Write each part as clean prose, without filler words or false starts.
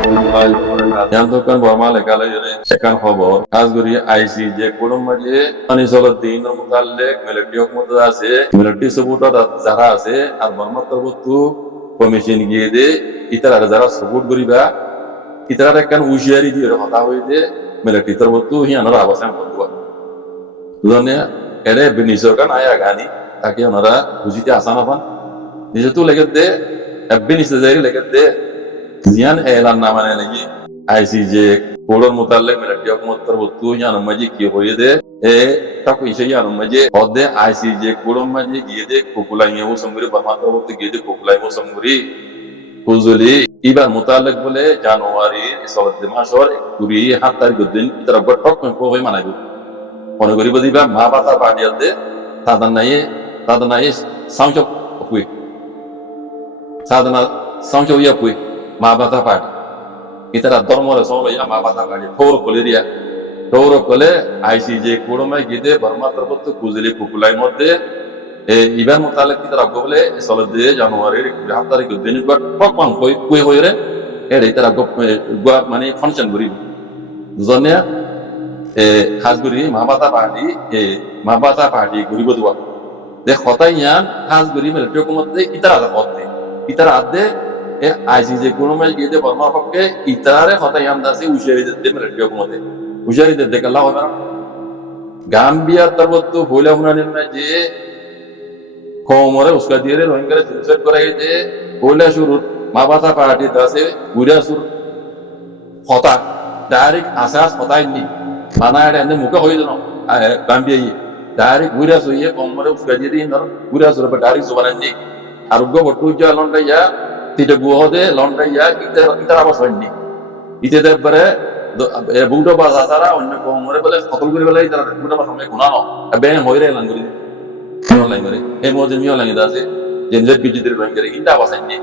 warahmatullahi wabarakatuh. Yang tukan Burma lekala yore sekan khobor azguri IC je kodum maje ani solo din mutallek military hukumat আছে military support যারা আছে আর Varma তরফতু commission গিয়ে দে ইতারা যারা support করিবা ইতারা কেন উশিয়ারি দিয়ে কথা হইতে military তরফতু হিয়ানরা আবাসান করবা দুনে এরে বিনিসরকান আয়া গানি তাকে ওনারা বুঝিতে আসান হন নিজে তো লেগে দে বিনিস জায়গা লেগে দে জিয়ান এলান না মানে লাগি আইসিজে কোড়র মোতালেক military hukumat তরফতু হিয়ান মাঝে কি হয়ে দে এ তাকো ইসে হিয়ান মাঝে হদে আইসিজে কোড়র মাঝে গিয়ে দে কোকুলাই ও সমুরি বর্মা তরফতু গিয়ে দে কোকুলাই ও সমুরি কুজলি ইবার মোতালেক বলে জানুয়ারি সলদ মাসর 27 তারিখ দিন ইতারা গটক কই মানাইবো মনে করিব দিবা মা বাতা বাড়িয়াতে তাদানাই সংযোগ কুই সাধনা সংযোগ ইয়া কুই মা বাতা পাড়ি ইতারা ধর্মরে সবাই মা বাতা পাড়ি ঠোর কলে দিয়া ঠোর কলে আইসিজে কোড়মাই গিয়ে বর্মা তরফত কুজলি কুকুলাই মধ্যে ইবার মোতালেক ইতারা বলে সলদ জানুয়ারির 27 তারিখ দিন গটক কই কুই হইরে এর ইতারা মানে ফাংশন করিব জনে খাসগুড়ি মাবাতা পার্টি ঘুরিব দেওয়া দে হতাই ইয়ান খাসগুড়ি মিলিটারি হুকুমত ইতারা হতে ইতারা আদে আইসি যে কোনো মাই গিয়ে বর্মার পক্ষে ইতারে হতাই আন্দাজে উশারি দিতে মিলিটারি হুকুমতে উশারি দিতে দেখলা হবে না গাম্বিয়া তরবত হইলা হুনানির না যে কমরে উস্কা দিয়ে রোহিঙ্গারে জুলসেট করাই দে হইলা শুরু মাবাতা পার্টি দাসে গুড়া শুরু হতা ডাইরেক্ট আসাস হতাই নি mana ada ande muka hoy dono gambia yi dari gura so ye komore uska jedi ndar gura so ba dari so banani aruggo botu ja londa ya tita go hode londa ya itara ba sonni ite de bare budo ba sara onne komore bole qatl kori bole itara budo ba samne guna no be hoyre languri no languri e moje miyo langi dase jenje bijidir bangere inda ba sanni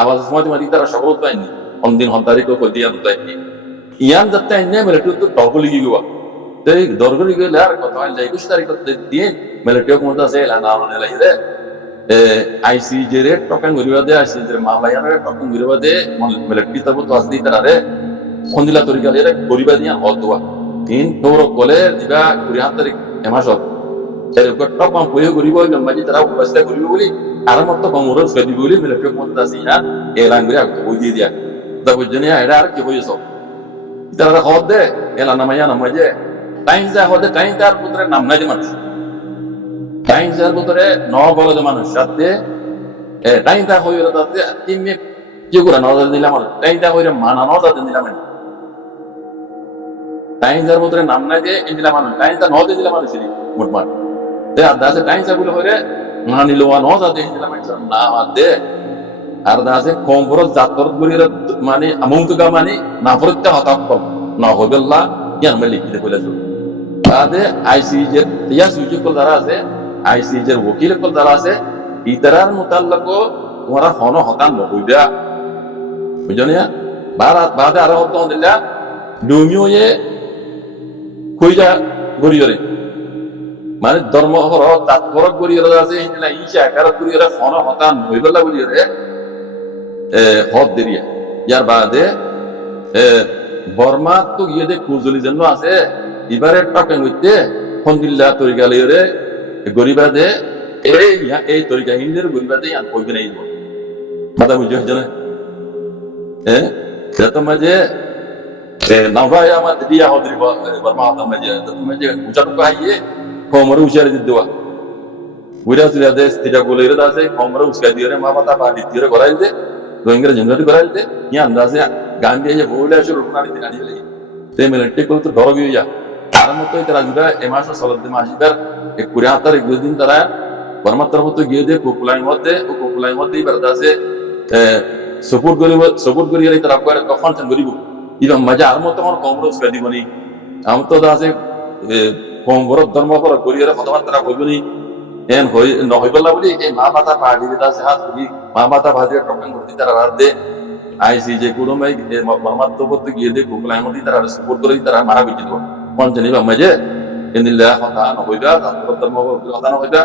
awas smati mati itara shogol paini ondin hontari ko dia dutaini ইয়ান যাতে এনে military তো দরগলি গিয়া তাই দরগলি গেলে আর কত আইল 21 তারিখ দিয়ে মিলিটারি হুকুমত আছে এলান আননে লাইরে আইসিজে রে টকান গরিবা দে আইসিজে মামলায়ান রে টকান গরিবা দে মিলিটারি তব তো আসদি তারে খন্দিলা তরিকা রে গরিবা দিয়া হদওয়া তিন তোর কোলে দিবা 27 তারিখ এমাসত এর টকান পয় গরিব হইল মাঝে তারা উপস্থিত গরিব বলি আর মত কমরস গদি বলি মিলিটারি হুকুমত আছে ইয়ান এলান করে ওই দিয়ে দিয়া তব জনিয়া এরা আর কি হইছো ইতারা হদে এলা নামায়া নামাজে টাইম যা হদে টাইম তার পুত্রের নাম নাই মানুষ টাইম যার পুত্রে ন বলে যে মানুষ সাথে টাইম তা হইল তাতে তিমে কি করে নজর দিলাম টাইম তা হইল মানা নজর দিলাম টাইম যার পুত্রের নাম নাই যে দিলাম মানুষ টাইম তা নজর দিলাম মানুষ মোটমাট তে আদাসে টাইম যা বলে হইরে মানিলো নজর দিলাম না দে আর দাসে কম্পর জাতর গুরির মানে আমুন্তগা মানে না পরত্যা হতাক না হইবল্লা ইয়ান মে লিখিতে কইলাছো আদে আইসিজে ইয়া সুযোগ কল দ্বারা আছে আইসিজের ওকিল কল দ্বারা আছে ইতারার মুতাল্লাক তোমরা হন হতান হইবা বুঝনিয়া বাদে আর হত দিলা ডুমিওয়ে কইলা গরিয়রে মানে ধর্ম হর জাতর গরিয়রে আছে ইলা ইশা কার গরিয়রে হন হতান হইবল্লা গরিয়রে হদ দেরিয়া ইয়ার বাদে বর্মা তো গিয়ে দে কুজলি জন্য আছে এবারে টাকা হইতে ফন্দিল্লা তরিকা লইরে গরিবা দে এই তরিকা হিন্দের গরিবা দে আর কইবে নাই মাথা বুঝে জানে সেটা মাঝে নাভাই আমার দিয়া হদরি বর্মা হতা মাঝে মাঝে উচাট কাইয়ে কোমরে উচারে দিদুয়া বুড়া সুরা দে স্থিরা বলেরে দাসে কোমরে উসকা দিরে মা মাতা বাড়ি দিরে করাই দে রোহিঙ্গার জেনারেট করাই দে ইয়া আন্দাজে গান্ধী যে বলে আসে রুকনানি দিন আনিলে তে মিলিটারি কো তো ধরবি হইয়া আর মত তারা জুড়া এমাস সলদ মাসিদার 27 তারিখ দিন তারা বর্মা তরফত গিয়ে দে কোকুলাই মধ্যে বারদাসে সাপোর্ট করি তারা করে কখন করিব ইবা মজা আর মত আমার কংগ্রেস কা দিবনি আম তো দাসে কংগ্রেস ধর্ম পর করিয়ার কথাবার্তা কইবনি এন হই ন হইবলা বলি এই মা মাতা পার্টি দাসে হাত করি মা মাতা ভাদিয়া টকন করতে তারা রাত দে আইসিজে কুড়মাই বর্মা তরফত গিয়ে দে কোকুলাই মধ্যে তারা সাপোর্ট করে তারা মারা বিচিত কোন জানিবা মজে এনিলা কথা ন হইবা জাতর ধর্ম কথা ন হইবা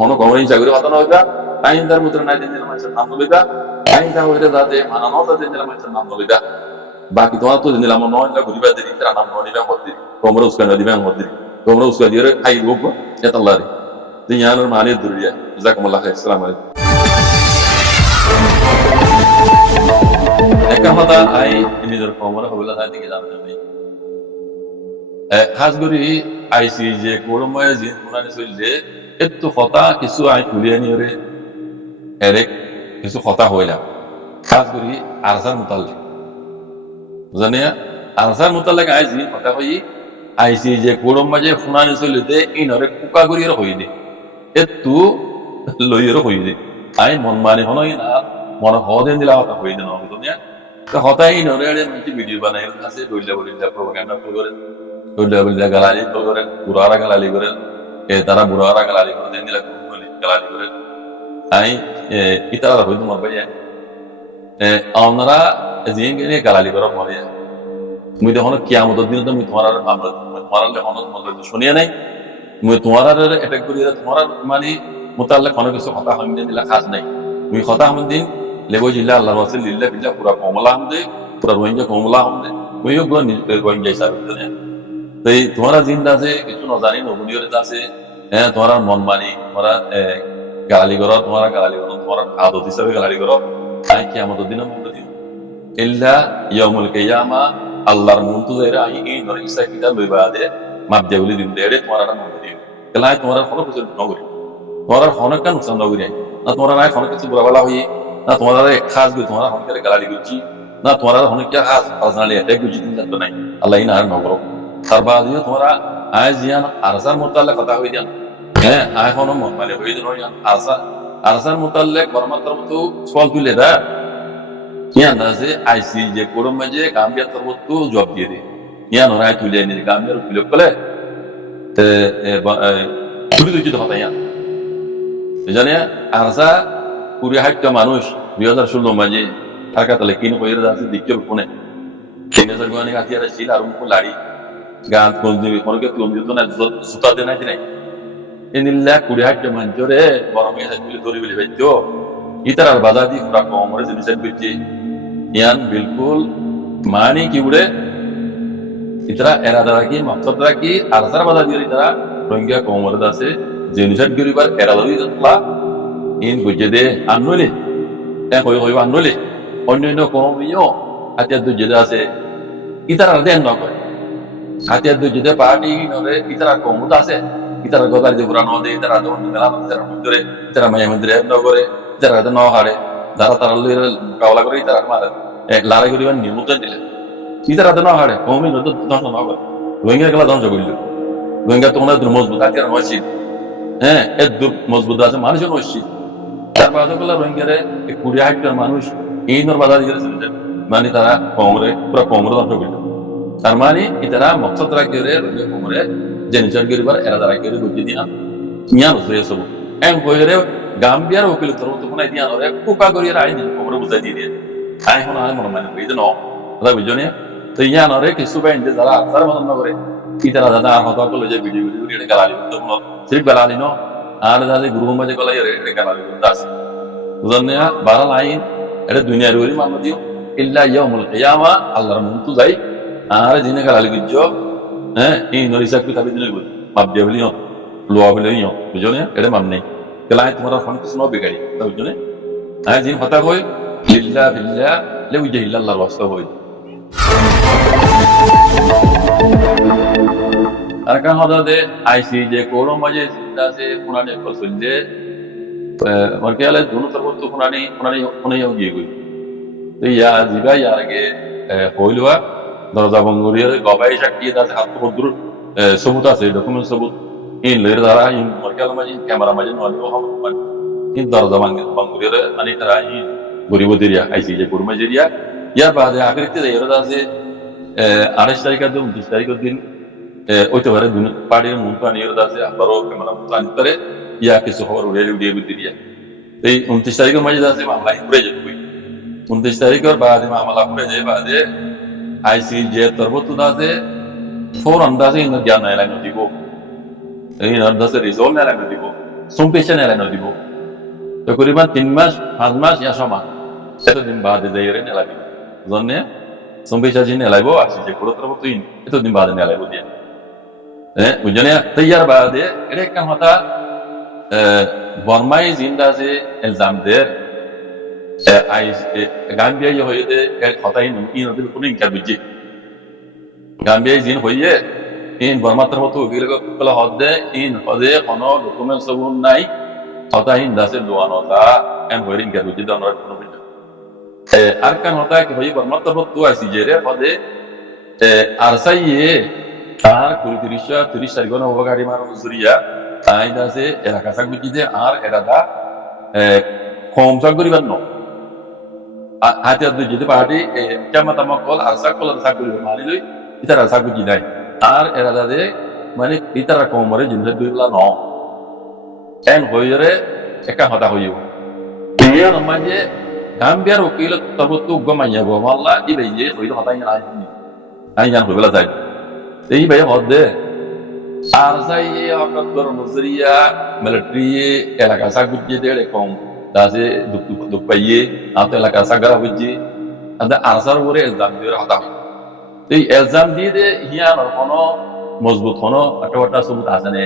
হন কংগ্রেস চাকরি কথা ন হইবা টাইম তার মুদ্রা নাই দিন মানুষের নাম লইবা টাইম তা হইলে যাতে মানানো যাতে মানুষের নাম লইবা বাকি তোমার তো দিলাম নয় ঘুরিবা দিই তারা নাম নিবা মধ্যে তোমরা উস্কান দিবা মধ্যে তোমরা উস্কা দিয়ে আই গোব এতাল্লারি দিয়ানোর মানে দুরিয়া জাকুমুল্লাহ খাইর আসসালামু আলাইকুম একটা কথা আই নিজের কমরা হবিলা দিকে জানতে নেই খাস করি আইসি যে কোরময় যে কোরআনে চলছে একটু কথা কিছু আই তুলিয়ে নিয়ে এরে কিছু কথা হইলাম খাস করি আরসার মোতাল্লিক জানে আরসার মোতাল্লিক আই যে কথা হই আইসি যে কোরময় যে শুনানি চলিতে ইনরে কুকা করিয়ে হই দে একটু লইয়েরও হই দে আই মন মানে হনই না মনে হদেন দিলা কথা হই দে না দুনিয়া তো হতাই ইনরে এড়ে মিটি ভিডিও বানাই আছে দইলা বলিলা প্রপাগান্ডা করে দইলা গালালি করে বুড়ারা গালালি করে তারা বুড়ারা গালালি করে দেন দিলা গালালি করে আই ইতারা হই তোমার ভাই আপনারা জিয়ে গালালি করা মনে মুই দেখো কিয়ামতের দিন তো মুই তোমার আমরা তোমার শুনিয়া নাই মুই তোমার অ্যাটাক করি তোমার মানে মোতাল্লাক কোনো কিছু কথা হইতে দিলা খাস নাই মুই কথা হইতে দিন লেবো জিল্লা আল্লাহ রাসূল লিল্লাহ বিল্লাহ পুরা কমলা হইতে পুরা রোহিঙ্গা কমলা হইতে মুইও পুরা রোহিঙ্গা হিসাবে তাই তোমার জিন্দা আছে কিছু নজানি নবুনিয়রে আছে হ্যাঁ তোমার মন মানি তোমরা গালালি করো তোমার গালালি করো তোমার আদত হিসাবে গালালি করো তাই কিয়ামতের দিন মনে দিও ইল্লা ইয়াউমুল কিয়ামা আল্লাহর মুনতুজাইরা আই এই নর ইসা কিতা লইবা দে মাপদে বলি দিন দেড়ে তোমার মনে দিও কেলাই তোমার কোনো কিছু নগরি তোমার হনক কেন নুকসান নগরি না তোমার নাই হনক কিছু বুড়াবালা হই না তোমার খাস গই তোমার হনকের গালালি করছি না তোমার হনক কি খাস পার্সোনালি অ্যাটাক করছি দিন জানতো নাই আল্লাহ ইনা আর নগরো তার বাদিও তোমরা আয় জিয়ান আরসার মোতাল্লাক কথা হই যান হ্যাঁ আয় কোনো মন মানে হই যান আরসার মোতাল্লাক বরমাত্র মতো সওয়াল তুলে দা ইয়ান আছে আইসি যে কোরম মাঝে গাম্বিয়া তরবত জবাব দিয়ে দে ইয়ান ওরাই তুলে নি গাম্বিয়ার বিলোপ করে তে পুরি দুই কথা ইয়ান জানে আরসা পুরি হাইটা মানুষ 2016 মাঝে ঢাকাতলে কিন কইরা আছে দিকর কোনে কেনেজার গোয়ানি হাতিয়ার ছিল আর উনকো লাড়ি গান কোন দিবি কোনকে তুম দিত না সুতা দে নাই নাই এনিল্লা কুড়ি হাইটা মানজরে গরমে হাইলে দড়ি বলি বাইতো ইতার বাজার দি পুরা কমরে জিনিস বিচি ইয়ান বিলকুল মানি কি উড়ে ইতরা এরাদা কি মকসদ রাখি আরসার বাজার দি ইতরা রোহিঙ্গা কমরে দাসে জিনিস গরিবার এরাদা দি তলা ইন বুঝে দে আনলে হই হই আনলে অন্য কমিও আতিয়া দুজে আছে ইতার দেন না করে আতিয়া দুজে পার্টি নরে ইতরা কমত আছে ইতার গদার যে পুরানো দে ইতরা দন মেলা মন্দির মন্দিরে ইতরা মায়া মন্দিরে নগরে ইতরা ন হারে যারা তারা কাওলা করে ইতরা মারে লারা করিবার নিমন্ত্রণ দিলে ইতরা ন হারে কমি নতো ধ্বংস না করে রোহিঙ্গা গলা ধ্বংস করিল রোহিঙ্গা তো ওনাদের মজবুত আছে আর নয় হ্যাঁ এর মজবুত আছে মানুষের নয় তার বাদে গলা রোহিঙ্গারে 20,000 মানুষ এই নর বাজার দিয়ে মানে তারা কমরে পুরো কমরে ধ্বংস করিল তার মানে ইতারা মকসদ রাখে রোহিঙ্গা কমরে জেনিচার গরিবার এরা দ্বারা করে বুঝি দিয়া ইয়ান হয়ে সব এম কইরে গাম্বিয়ার ওকিল তরফ তো কোনাই দিয়া নরে কোকা করিয়া আইন কমরে বুঝাই দিয়ে আই হন আই মনে মানে বুঝি ন কথা বুঝনি তো ইয়ান নরে কিছু বাইন যে যারা আসার মতন করে ইতারা দাদা আর হতা করলে যে ভিডিও এটা গালালি তো কোন সিরিফ গালালি ন আর দাদা গুরু মাঝে গলাই এটা গালালি দাস বুঝনি বারাল আইন এটা দুনিয়ার ওলি মান দিও ইল্লা ইয়াউমুল কিয়ামা আল্লাহর মুনতু যাই আর দিনে গালালি গিজো হ্যাঁ এই নরিসা কি তাবি দিলে মাপ দিয়ে বলি লোয়া বলে বুঝলে এটা মান নেই কেলাই তোমার ফোন কিছু নবে গাড়ি বুঝলে আয় জিন কথা কই লিল্লাহ বিল্লাহ লেউজে ইল্লাল্লাহর ওয়াস্তা হই আর কান হদে আইসি যে কোরম মাঝে জিন্দা আছে কোনানে কসললে মরকেলে দুনো তরফ তো কোনানি গিয়ে গই তো ইয়া জিবা ইয়ার আগে হইলবা দরজা বঙ্গরিয়ার গবাই সাক্ষী আছে হাত পদ্র সবুত আছে ডকুমেন্ট সবুত ইন লের দ্বারা ইন মরকাল মাঝে ক্যামেরা মাঝে নলিও হম ইন দরজা বঙ্গরিয়ার মানে তারা ইন গরিব দিরিয়া আইসি যে গরিব দিরিয়া ইয়ার বাদে আগরিতে এরা আছে 28 তারিখের দিন 29 তারিখের দিন ওইতে পারে দুন পাড়ির মন পানি এরা আছে আবারও ক্যামেরা প্ল্যান করে ইয়া কিছু খবর উড়িয়ে দিরিয়া এই 29 তারিখের মাঝে আছে মামলা ঘুরে যাবে 29 তারিখের বাদে মামলা ঘুরে যায় বাদে আইসি যে তরবত দাসে ফোর আন্দাজে ইন জ্ঞান এলানো দিব এই আন্দাজে রিজল্ট এলানো দিব সম্পেশন এলানো দিব তকরিবান 3 মাস 5 মাস ইয়া সময় এতদিন বাদে যাই রে এলানো জন্যে sombecha jin elaibo asi je kuro terbo tuin itu din badan elaibo dia ujane tayyar baade ere kan hota Burmai zinda se elzam der ai Gambia yo hoyde hota in odir কোনো incur বুঝি Gambia zin hoye in Burma terbo tu gile kala hodde in hode kono document sabun nai hota in dase luano ta en hoye inkar buঝi donor কোনো বুঝি আর kan hota ki hoye Burma terbo tu asi jere hode arsaiye আর 30 সারিগনা ওগাড়ি মারো জুরিয়া আইদাসে এলাকা সাগুজিতে আর এরাদা কম সাগরিবান ন হাতে আদু যেতে party জামাতা মকল আর সাকল সাগরি মারি লই ইতারা সাগুজি নাই আর এরাদা দে মানে ইতারা কমরে জিনলে দুইলা ন এন হইরে একা হতা হইও ইয়া নমাজে গাম্বিয়ার ওকিল তবতু গমাইয়া গমাল্লা ইবেয়ে হইলো হতাই না আই জান হইলা যাই এই ভাই হদে আর যাই অকদর নজরিয়া মিলিটারি এলাকা সাগুজি দে কম দাসে দুক পাইয়ে আত এলাকা সাগরা বুজি আদা আরসার ওরে এলজাম দিয়ে হতা এই এলজাম দিয়ে দে হিয়ান কোনো মজবুত কোনো আটওয়াটা সবুত আছে নে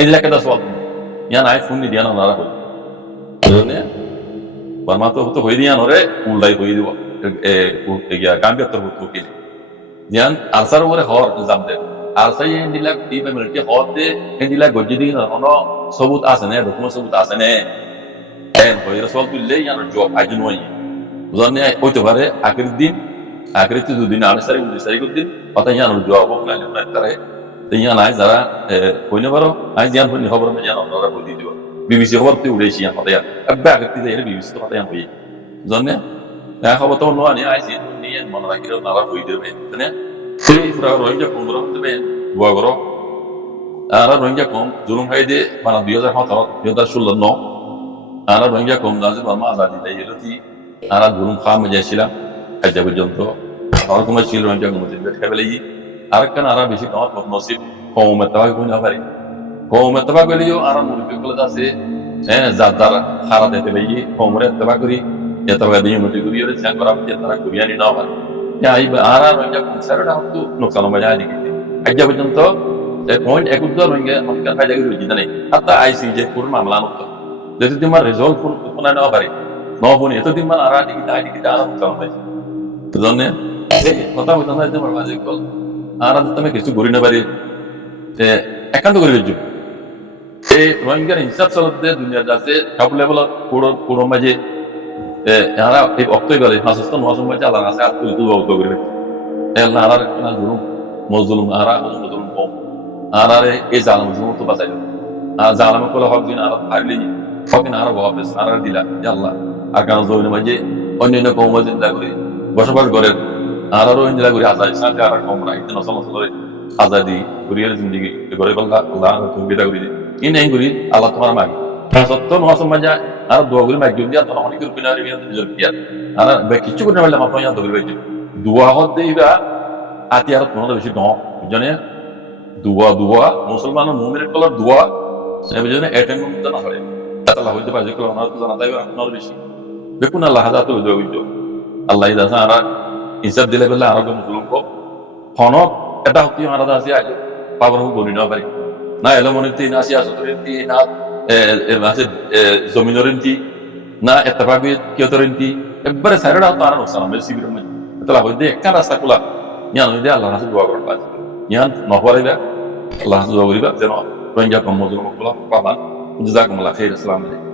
এই এলাকাটা সব ইয়ান আই ফোন দিয়া না নারা কই বুঝলে বর্মা তো হই দিয়া নরে উল্লাই হই দিব গিয়া গাম্বিয়া তো কি yan arsar wore hor exam de arsai endila tipe military hor de endila gojidi ono sobut asane document sobut asane en hoy rasul bille yan job ajin hoy uzanne hoyte pare akhirit দুদিন আর সারি দিন কথা yan job হলা না করে yan I যারা কইনে পারো I জান হনি খবর মে জানো ওরা বলি দিও বিবিসি খবর তে উড়েছি yan কথা abba akhirit de বিবিসি কথা yan হই uzanne না খবর তো নো আনি আইছি নিয়ে মনে রাখিরো নারা হই দেবে তানে সেই পুরা রোহিঙ্গা কোন দেবে বুয়া করো আর রোহিঙ্গা কম জুলুম হাইদে মানে 2017 2016 নো আর রোহিঙ্গা কম দাজে বার্মা আজাদি দেই এলতি আর জুলুম খাম যাইছিলাম আজ পর্যন্ত আর কোন ছিল রোহিঙ্গা কোন দিবে খাবেলাই আর কেন আর বেশি কম নসিব কম তাবা কোন পারে কম তাবা গলিও আর মুরগি কল আছে জাদার খারা দিতে ভাই কমরে তাবা করি এতবা দিয়ে মুটি করিয়ে চান করা তারা কুরিয়ানি না পারে ya iba ara rongja konser dah tu nuksan banyak ni gitu. Aja macam tu, point ekut tu rongja mereka kaji lagi rujuk ni. Hatta ICJ pun masalah nuksan. Jadi tu mah resolve pun ada apa ni? No pun itu tu mah ara ni kita ara nuksan banyak. Betul ni? Kata betul ni itu berbahasa kol. Ara tu kami kisu gurina bari. Ekan tu guri rujuk. Rongja ni insaf salat deh dunia jase couple level kudo maje. Yara if octo gale hasistan wasum baca Allah ngasih aku itu octo gale narar kena zulum ara zulum kom arare zalam zulum tu basai zalam ko hak din ara harli hak din ara wabes ara dila ya Allah akan zulum maje onne ko mazin da gori বসবাস করেন আরারও ইন্দিরা গরি আজাদি সাথে আর কম না ইতনা সমস্যা করে আজাদি গরিয়ের জিন্দেগি গরে বললা আল্লাহ তুমি বিদা গরি ইন এই গরি আল্লাহ তোমার মাগে সত্য নসম মাজা আর দোয়া গরি মাগে দিয়া তো অনেক রূপ বিনারি বিনা জলকিয়া আর কিছু করে বললে মাফা ইয়া দগরি বাইজি দোয়া হদ দেইবা আতিয়ার তোমার বেশি ন জানে দোয়া মুসলমান মুমিনের কলার দোয়া সেই জন্য এটেন্ড করতে না পারে আল্লাহ হইতে পারে যে আমরা তো জানা তাই আপনার বেশি দেখুন আল্লাহ হাজাত হইতো আল্লাহ দাসা আর হিসাব দিলে বলে আর মুসলমান কো খনক এটা হতি মারা দাসি আইলো পাবন বলি না পারি না এলো মনে তিন আসি আসতরেন্তি না আছে জমিনরেন্তি না এতভাবে কিয়তরেন্তি একবারে সাইরা তারা নকসান হবে শিবির মে তাহলে হইতে একটা রাস্তা খোলা ইয়ান হইতে আল্লাহ রাসূল দোয়া করা পায় ইয়ান নহওয়ারিবা আল্লাহ রাসূল দোয়া করিবা যেন রোহিঙ্গা কম মুসলমান খোলা পাবা জাযাকুমুল্লাহ খাইর আসসালামু আলাইকুম